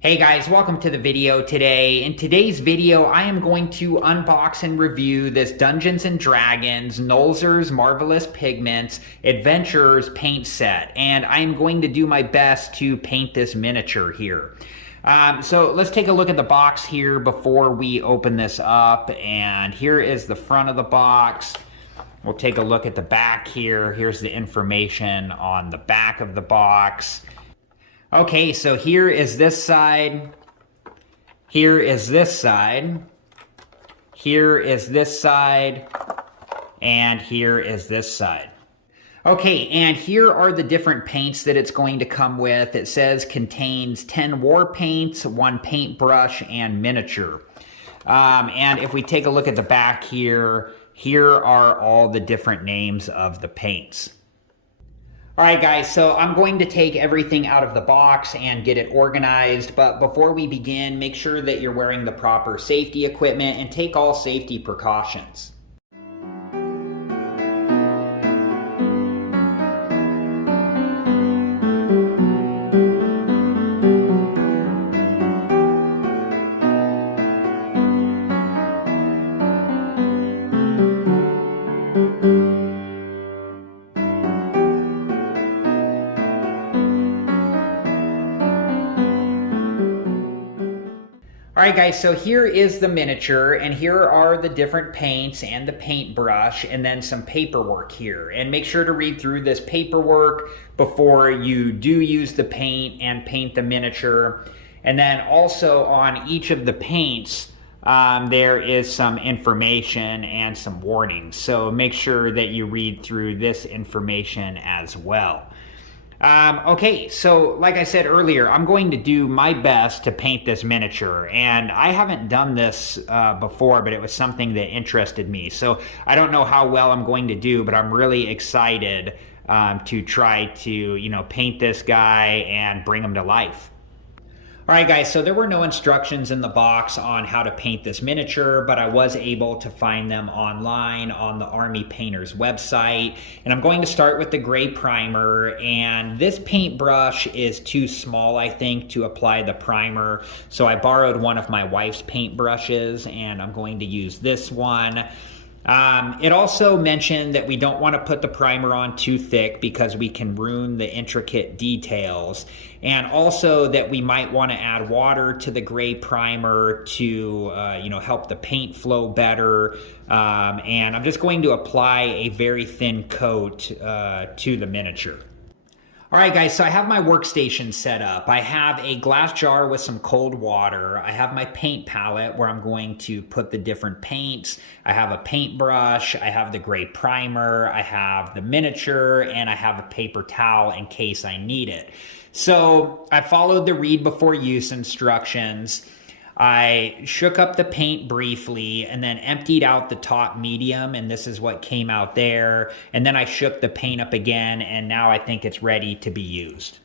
Hey guys, welcome to the video today. In today's video, I am going to unbox and review this Dungeons & Dragons Nolzur's Marvelous Pigments Adventurers paint set, and I am going to do my best to paint this miniature here. So let's take a look at the box here before we open this up, and here is the front of the box. We'll take a look at the back here. Here's the information on the back of the box. Okay, so here is this side, here is this side, here is this side, and here is this side. Okay, and here are the different paints that it's going to come with. It says contains 10 war paints, 1 paintbrush, and miniature. And if we take a look at the back here, here are all the different names of the paints. Alright guys, so I'm going to take everything out of the box and get it organized, but before we begin, make sure that you're wearing the proper safety equipment and take all safety precautions. Alright guys, so here is the miniature, and here are the different paints and the paintbrush, and then some paperwork here. And make sure to read through this paperwork before you do use the paint and paint the miniature. And then also on each of the paints, there is some information and some warnings. So make sure that you read through this information as well. Okay, so like I said earlier, I'm going to do my best to paint this miniature, and I haven't done this before, but it was something that interested me. So I don't know how well I'm going to do, but I'm really excited to try to, paint this guy and bring him to life. Alright guys, so there were no instructions in the box on how to paint this miniature, but I was able to find them online on the Army Painter's website. And I'm going to start with the gray primer, and this paintbrush is too small, I think, to apply the primer. So I borrowed one of my wife's paintbrushes, and I'm going to use this one. It also mentioned that we don't want to put the primer on too thick because we can ruin the intricate details, and also that we might want to add water to the gray primer to help the paint flow better, and I'm just going to apply a very thin coat to the miniature. Alright guys, so I have my workstation set up. I have a glass jar with some cold water. I have my paint palette where I'm going to put the different paints. I have a paintbrush, I have the gray primer, I have the miniature, and I have a paper towel in case I need it. So I followed the read before use instructions. I shook up the paint briefly and then emptied out the top medium, and this is what came out there. And then I shook the paint up again, and now I think it's ready to be used.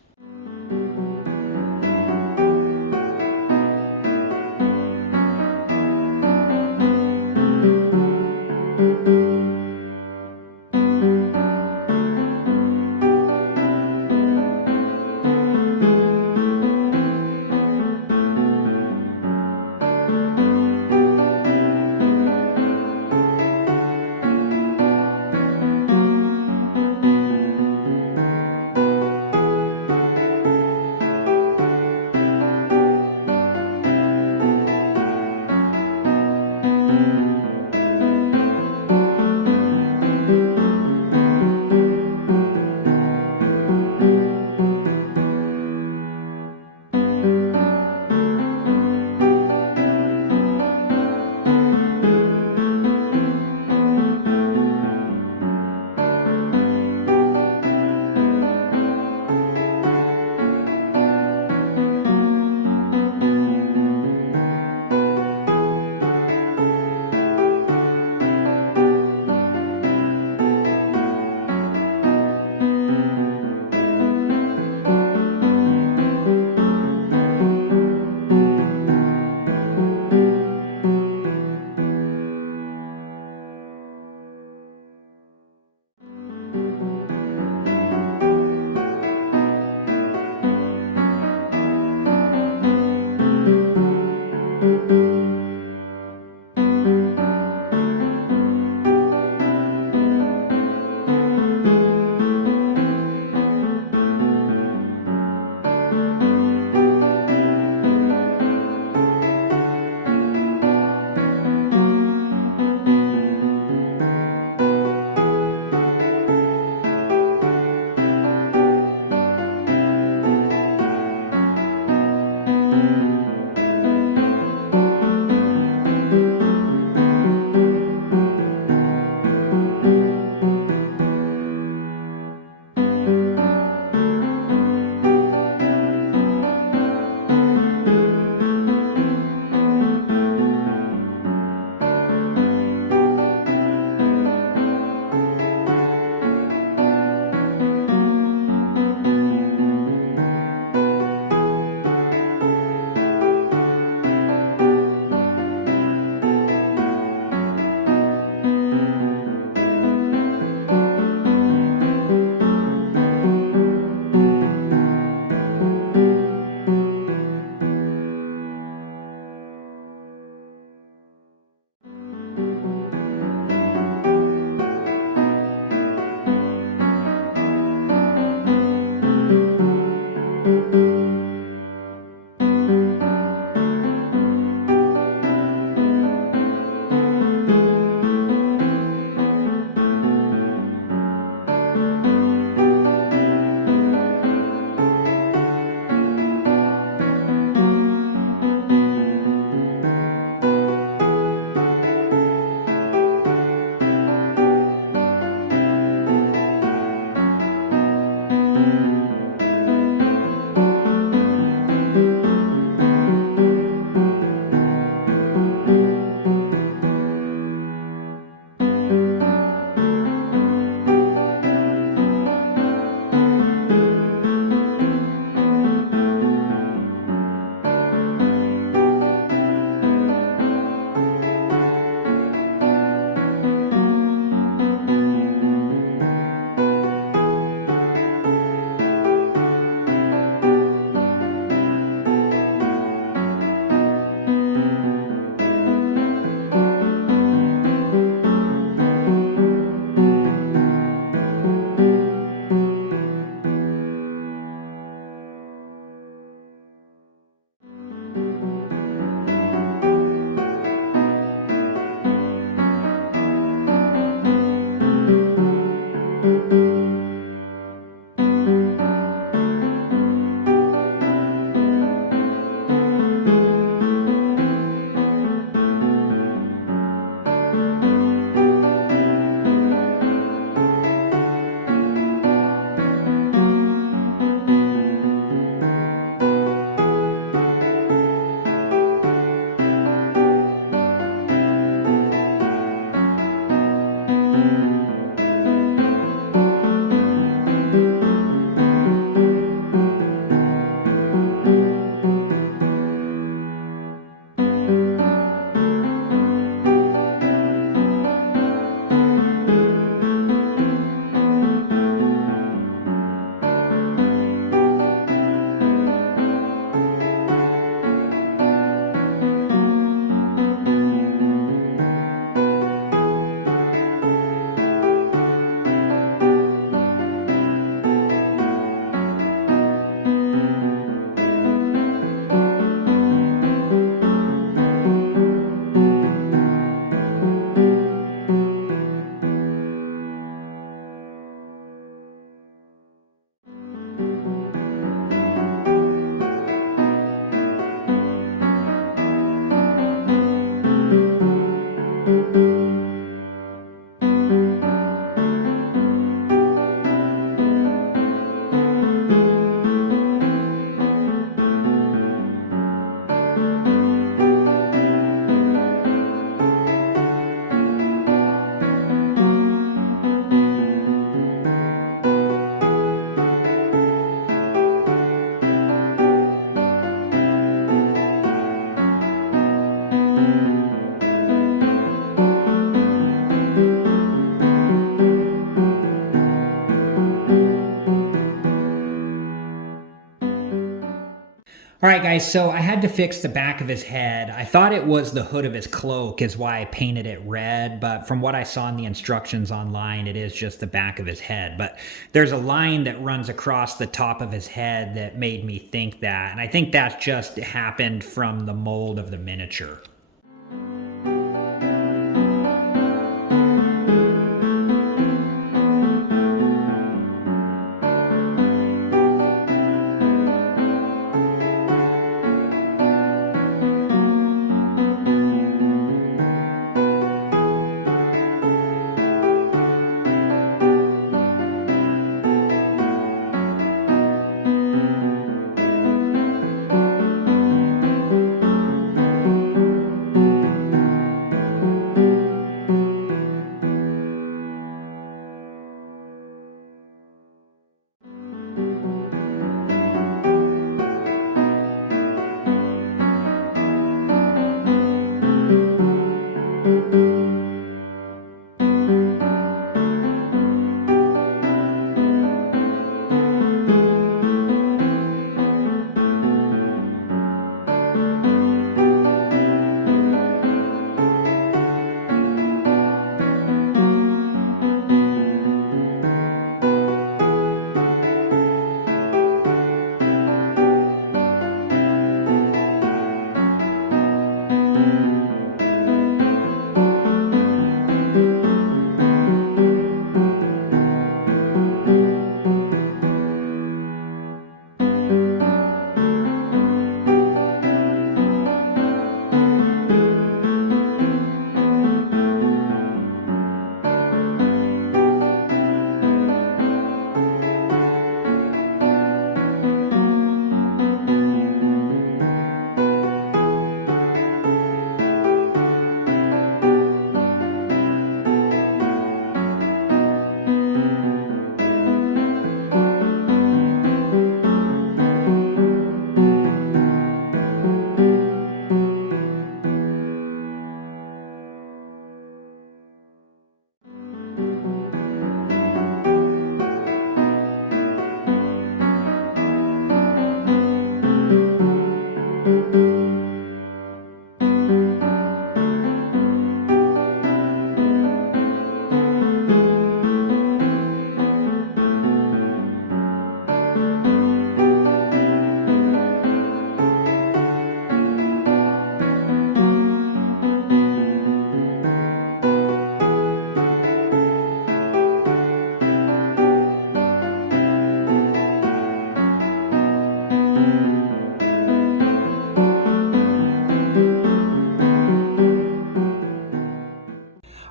All right, guys, so I had to fix the back of his head. I thought it was the hood of his cloak is why I painted it red, but from what I saw in the instructions online, it is just the back of his head. But there's a line that runs across the top of his head that made me think that, and I think that just happened from the mold of the miniature.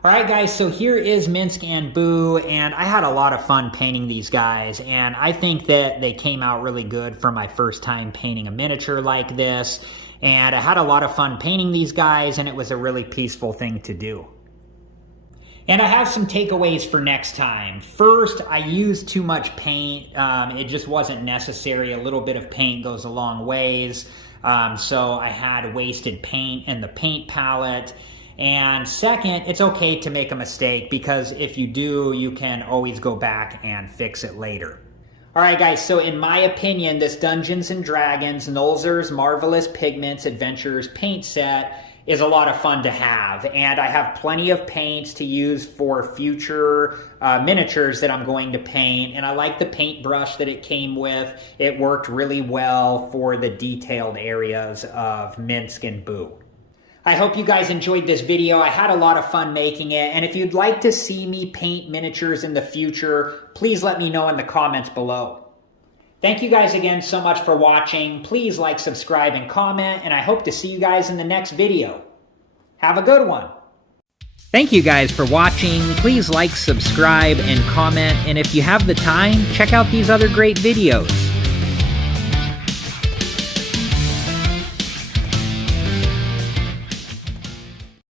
Alright guys, so here is Minsk and Boo, and I had a lot of fun painting these guys, and I think that they came out really good for my first time painting a miniature like this, and I had a lot of fun painting these guys, and it was a really peaceful thing to do. And I have some takeaways for next time. First, I used too much paint. It just wasn't necessary. A little bit of paint goes a long ways, so I had wasted paint in the paint palette. And second, it's okay to make a mistake, because if you do, you can always go back and fix it later. Alright guys, so in my opinion, this Dungeons & Dragons Nolzur's Marvelous Pigments Adventures paint set is a lot of fun to have. And I have plenty of paints to use for future miniatures that I'm going to paint. And I like the paintbrush that it came with. It worked really well for the detailed areas of Minsk and Boo. I hope you guys enjoyed this video. I had a lot of fun making it, and if you'd like to see me paint miniatures in the future, please let me know in the comments below. Thank you guys again so much for watching. Please like, subscribe, and comment, and I hope to see you guys in the next video. Have a good one. Thank you guys for watching. Please like, subscribe, and comment, and if you have the time, check out these other great videos.